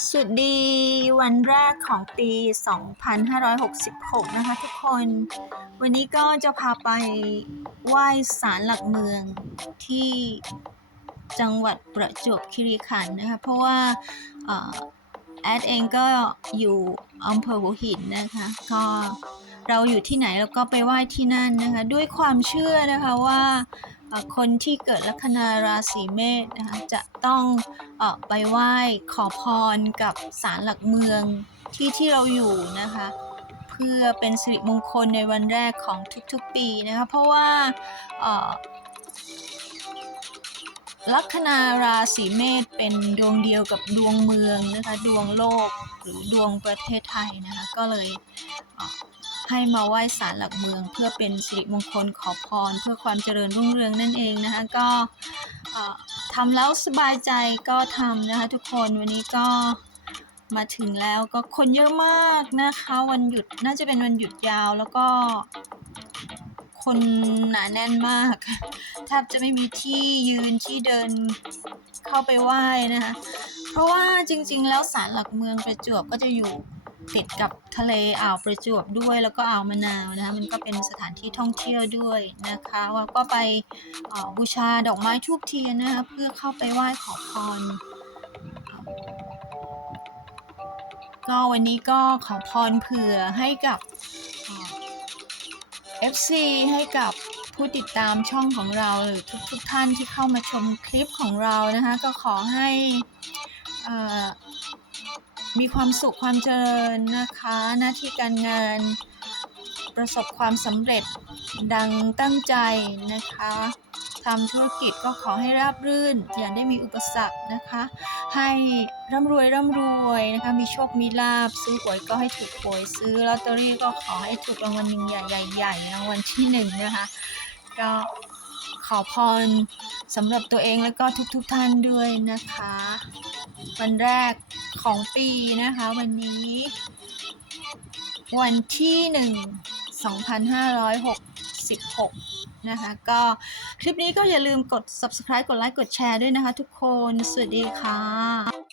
สวัสดีวันแรกของปี 2566 นะคะทุกคน วันนี้ก็จะพาไปไหว้ศาลหลักเมืองที่จังหวัดประจวบคีรีขันธ์นะคะ เพราะว่าแอดเองก็อยู่อำเภอหัวหินนะคะ ก็ เราอยู่ที่ไหนเราก็ไปไหว้ที่นั่นนะคะ ด้วยความเชื่อนะคะว่าคนที่เกิดลัคนาราศีเมษนะคะจะต้องอไปไหว้ขอพรกับศาลหลักเมืองที่ที่เราอยู่นะคะ เพื่อเป็นสิริมงคลในวันแรกของทุกๆปีนะคะเพราะว่าลัคนาราศีเมษเป็นดวงเดียวกับดวงเมืองนะคะดวงโลกหรือดวงประเทศไทยนะคะก็เลย ให้มาไหว้ศาลหลักเมือง เพื่อเป็นสิริมงคลขอพร เพื่อความเจริญรุ่งเรืองนั่นเองนะคะก็ทำแล้วสบายใจก็ทำนะคะทุกคนวันนี้ก็มาถึงแล้วก็คนเยอะมากนะคะ วันหยุดน่าจะเป็นวันหยุดยาวแล้วก็ คนหนาแน่นมากแทบจะไม่มีที่ยืนที่เดินเข้าไปไหว้นะคะเพราะว่าจริง ๆ แล้วศาลหลักเมืองประจวบก็จะอยู่ ติดกับทะเลอ่าวประจวบด้วยแล้วก็อ่าวมะนาวนะคะมันก็เป็นสถานที่ท่องเที่ยวด้วยนะคะว่าก็ไปบูชาดอกไม้ทูบเทียนนะคะเพื่อเข้าไปไหว้ขอพรก็วันนี้ก็ขอพรเผื่อให้กับเอ่อ FC ให้กับผู้ติดตามช่องของเราหรือทุกทุกๆท่านที่เข้ามาชมคลิปของเรานะคะก็ขอให้อ่อ มีความสุขความเจริญนะคะหน้าที่การงานประสบความสำเร็จดังตั้งใจนะคะทำธุรกิจก็ขอให้ราบรื่น อย่าได้มีอุปสรรคนะคะ ให้ร่ำรวยร่ำรวยนะคะมีโชคมีลาบซื้อหวยก็ให้ถูกหวยซื้อลอตเตอรี่ก็ขอให้ถูกรางวัลหนึ่งใหญ่ๆรางวัลที่หนึ่งนะคะก็ขอพรสำหรับตัวเองแล้วก็ทุกๆทท่านด้วยนะคะ วันแรกของปีนะคะ วันนี้ วันที่หนึ่ง2566 นะคะ ก็คลิปนี้ก็อย่าลืมกด subscribe กดไลค์กดแชร์ด้วยนะคะทุกคน สวัสดีค่ะ